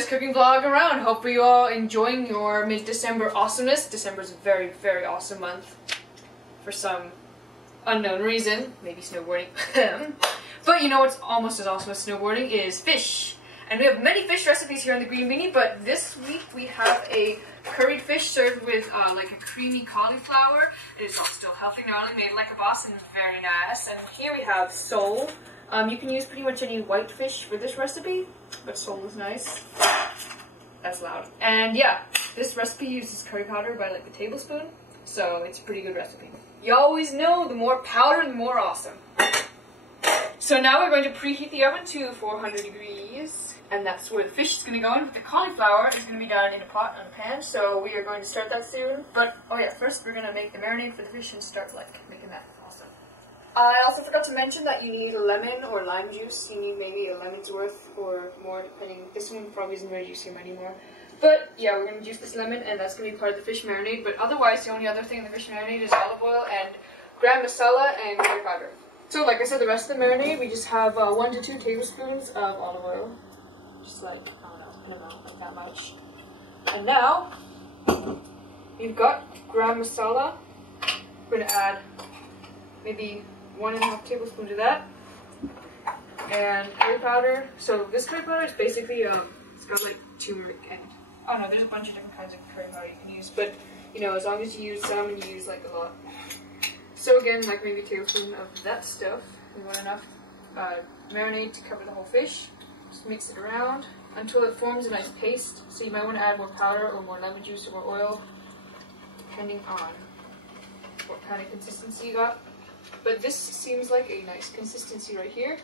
best cooking vlog around. Hope you all enjoying your mid-December awesomeness. December is a very, very awesome month for some unknown reason. Maybe snowboarding. But you know what's almost as awesome as snowboarding is fish. And we have many fish recipes here on the Green Beanie, but this week we have a curried fish served with like a creamy cauliflower. It is also still healthy, not only made like a boss and very nice. And here we have sole. You can use pretty much any white fish for this recipe, but sole is nice. That's loud. And yeah, this recipe uses curry powder by like the tablespoon, so it's a pretty good recipe. You always know the more powder, the more awesome. So now we're going to preheat the oven to 400 degrees, and that's where the fish is going to go in. But the cauliflower is going to be done in a pot on a pan, so we are going to start that soon. But oh yeah, first we're going to make the marinade for the fish and start like making that awesome. I also forgot to mention that you need lemon or lime juice. You need maybe a lemon's worth or more, depending. This one probably isn't very juicy anymore. But yeah, we're going to juice this lemon, and that's going to be part of the fish marinade. But otherwise, the only other thing in the fish marinade is olive oil and garam masala and curry powder. So like I said, the rest of the marinade, we just have 1 to 2 tablespoons of olive oil. Just like, I don't know, an amount like that much. And now, we've got garam masala. We're going to add maybe 1.5 tablespoons of that. And curry powder. So this curry powder is basically, it's got like turmeric and, I don't know, there's a bunch of different kinds of curry powder you can use. But, you know, as long as you use some and you use like a lot. So again, like maybe a tablespoon of that stuff. We want enough marinade to cover the whole fish. Just mix it around until it forms a nice paste. So you might want to add more powder or more lemon juice or more oil, depending on what kind of consistency you got. But this seems like a nice consistency right here.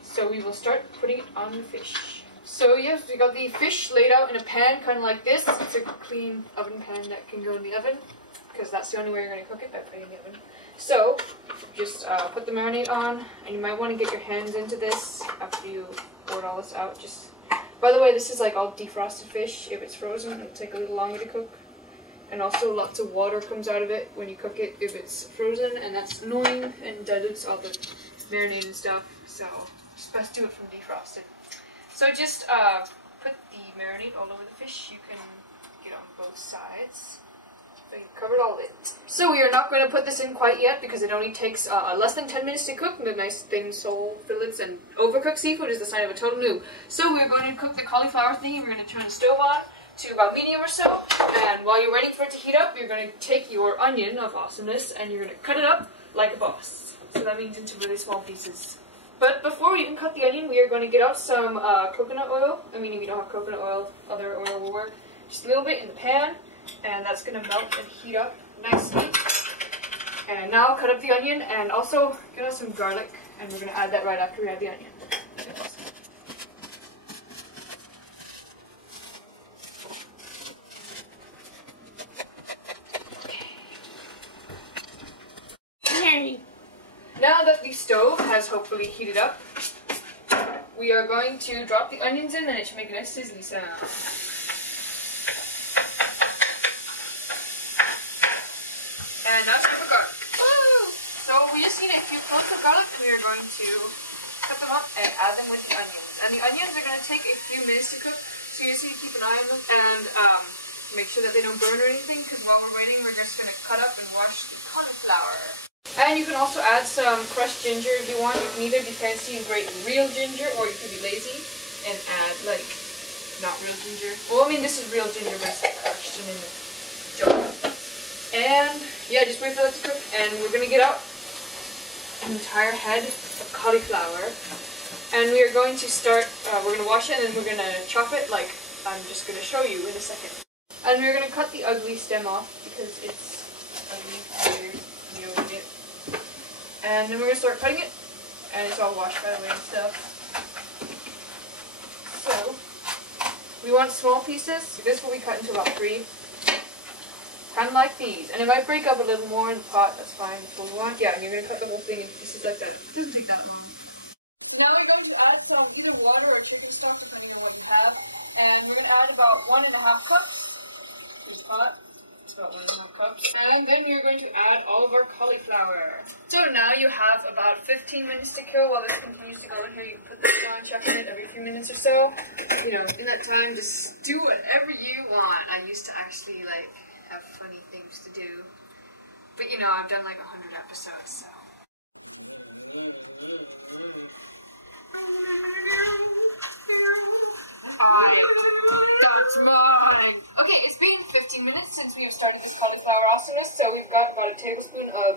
So we will start putting it on the fish. So yes, we got the fish laid out in a pan, kind of like this. It's a clean oven pan that can go in the oven, because that's the only way you're going to cook it, by putting it in the oven. So, just put the marinade on, and you might want to get your hands into this after you poured all this out. Just, by the way, this is like all defrosted fish. If it's frozen, it'll take a little longer to cook. And also lots of water comes out of it when you cook it if it's frozen, and that's annoying and dilutes all the marinade and stuff. So, just best do it from defrosted. So just put the marinade all over the fish. You can get on both sides. So you've covered all of it. So we are not going to put this in quite yet because it only takes less than 10 minutes to cook. The nice thin sole fillets and overcooked seafood is the sign of a total noob. So we're going to cook the cauliflower thingy. We're going to turn the stove on to about medium or so. And while you're waiting for it to heat up, you're going to take your onion of awesomeness and you're going to cut it up like a boss. So that means into really small pieces. But before we even cut the onion, we are going to get out some coconut oil. I mean, if you don't have coconut oil, other oil will work. Just a little bit in the pan. And that's going to melt and heat up nicely. And now cut up the onion and also get out some garlic. And we're going to add that right after we add the onion. Okay. Now that the stove has hopefully heated up, we are going to drop the onions in and it should make a nice sizzly sound. And now it's time for garlic. Woo! So we just need a few cloves of garlic and we are going to cut them up and add them with the onions. And the onions are going to take a few minutes to cook, so you just need to keep an eye on them and make sure that they don't burn or anything, because while we're waiting we're just going to cut up and wash the cauliflower. And you can also add some crushed ginger if you want. You can either be fancy and grate real ginger, or you can be lazy and add like not real ginger. Well, I mean this is real ginger, but it's like crushed and in the jar. And yeah, just wait for that to cook, and we're gonna get out an entire head of cauliflower, and we are going to start. We're gonna wash it, and then we're gonna chop it like I'm just gonna show you in a second. And we're gonna cut the ugly stem off because it's ugly, weird, you know what I mean. And then we're gonna start cutting it, and it's all washed by the way and stuff. So we want small pieces. This will be cut into about 3. Kind of like these. And it might break up a little more in the pot, that's fine. That's what we want. Yeah, and you're going to cut the whole thing into pieces like that. It doesn't take that long. Now we're going to add some either water or chicken stock, depending on what you have. And we're going to add about 1.5 cups to the pot. about 1.5 cups. And then we're going to add all of our cauliflower. So now you have about 15 minutes to kill while this continues to go in here. You can put this on, check on it every few minutes or so. You know, in that time, just do whatever you want. I used to actually, like, have funny things to do. But, you know, I've done like 100 episodes, so. Okay, it's been 15 minutes since we started this cauliflower awesomeness, so we've got about a tablespoon of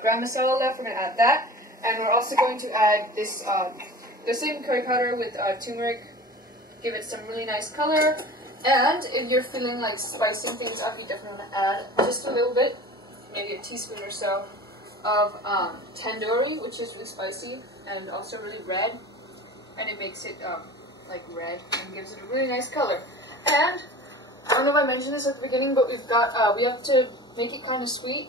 brown masala left. We're going to add that, and we're also going to add this the same curry powder with turmeric, give it some really nice color. And if you're feeling like spicing things up, you definitely want to add just a little bit, maybe a teaspoon or so, of tandoori, which is really spicy and also really red, and it makes it like red and gives it a really nice color. And I don't know if I mentioned this at the beginning, but we've got we have to make it kind of sweet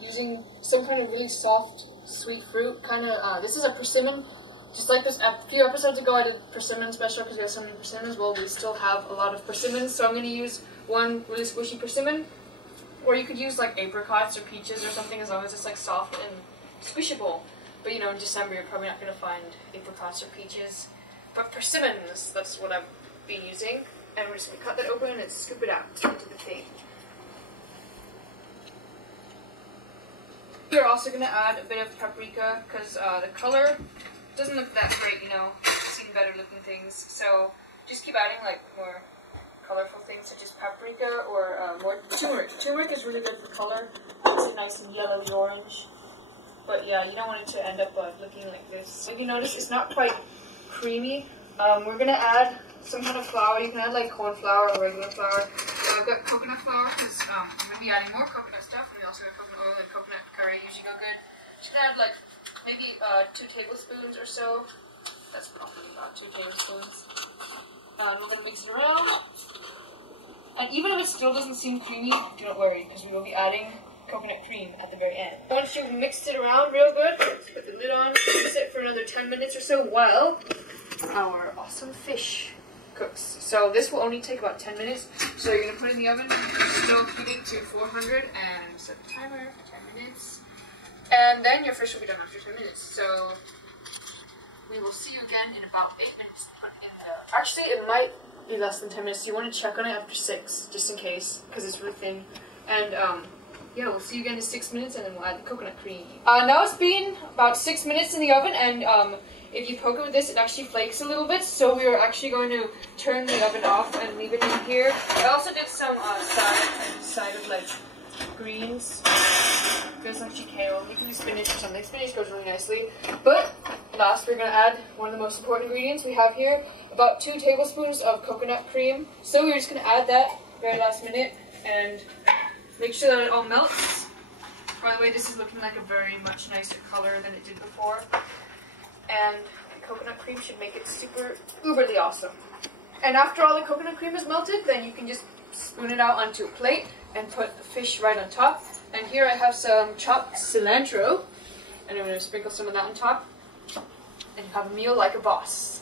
using some kind of really soft sweet fruit. Kind of this is a persimmon. Just like this, a few episodes ago I did persimmon special because we have so many persimmons. Well, we still have a lot of persimmons, so I'm going to use one really squishy persimmon. Or you could use like apricots or peaches or something, as long as it's like soft and squishable. But you know, in December you're probably not going to find apricots or peaches. But persimmons, that's what I've been using. And we're just going to cut that open and scoop it out straight to the thing. We're also going to add a bit of paprika because the color doesn't look that great, you know. I've seen better looking things. So just keep adding like more colorful things such as paprika or more turmeric. Turmeric is really good for color. Makes it nice and yellowy orange. But yeah, you don't want it to end up looking like this. If you notice, it's not quite creamy. We're going to add some kind of flour. You can add like corn flour or regular flour. I've got coconut flour because I'm going to be adding more coconut stuff. And we also got coconut oil and coconut curry usually go good. Just gonna add like maybe 2 tablespoons or so. That's probably about 2 tablespoons. And we're going to mix it around. And even if it still doesn't seem creamy, do not worry, because we will be adding coconut cream at the very end. Once you've mixed it around real good, let's put the lid on, mix it for another 10 minutes or so while our awesome fish cooks. So this will only take about 10 minutes. So you're going to put it in the oven, still heating to 400, and set the timer for 10 minutes. And then your fish will be done after 10 minutes. So we will see you again in about 8 minutes. Put it in there. Actually, it might be less than 10 minutes. You want to check on it after 6, just in case, because it's really thin. And yeah, we'll see you again in 6 minutes, and then we'll add the coconut cream. Now it's been about 6 minutes in the oven, and if you poke it with this, it actually flakes a little bit. So we are actually going to turn the oven off and leave it in here. I also did some side of like greens. There's actually kale. You can use spinach or something. Spinach goes really nicely. But last, we're going to add one of the most important ingredients we have here. About 2 tablespoons of coconut cream. So we're just going to add that very last minute and make sure that it all melts. By the way, this is looking like a very much nicer color than it did before. And the coconut cream should make it super uberly awesome. And after all the coconut cream is melted, then you can just spoon it out onto a plate and put the fish right on top. And here I have some chopped cilantro, and I'm going to sprinkle some of that on top. And you have a meal like a boss.